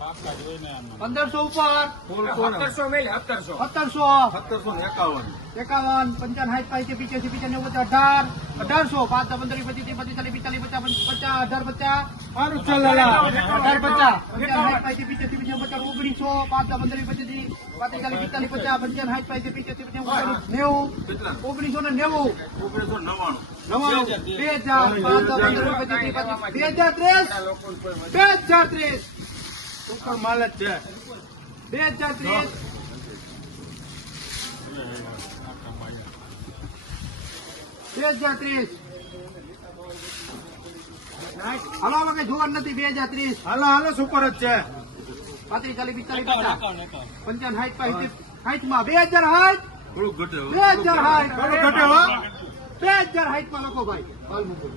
પંદરસો ઉપર. સત્તરસો મેલ સત્તરસો. સત્તરસો. સત્તરસો એકાવન. એકાવન પંચાવન સાઠ પાંચ પીચ્યાસી નેવું પચાસ અઢાર. અઢારસો. પાંચ પંદર પચીસ પચીસ ચાલીસ પિસ્તાલીસ પચાસ પચાસ અઢાર પચાસ. અઢાર પચાસ. પંચાવન પાંચ પીચ્યાસી પીચ્યાસી પચાસ ઓગણીસો. પાંચ પંદર પચીસ ત્રીસ પાંત્રીસ ચાલીસ પિસ્તાલીસ પચાસ પંચાવન સાઠ પાંચ પીચ્યાસી પચાસ નેવું. ઓગણીસો ને નેવું. ઓગણીસો નવ્વાણું. નવાણું બે હજાર. પાંચ પંદર પચીસ. બે હજાર ત્રીસ. બે હજાર ત્રીસ. ઉપર માલ જ છે. બે હજાર ત્રીસ. બે હજાર ત્રીસ. હાલો આમાં કઈ જોવાનું નથી. બે હજાર ત્રીસ. હાલો હાલો સુપર જ છે. પાંત્રીસ ચાલીસ પિસ્તાલીસ પચાસ. પંચાવન હાઈટ પાસે હાઈટમાં બે હજાર હાઈટ. બે હજાર હાઈટ. બે હજાર હાઈટમાં લોકો ભાઈ. હાલ મૂકો.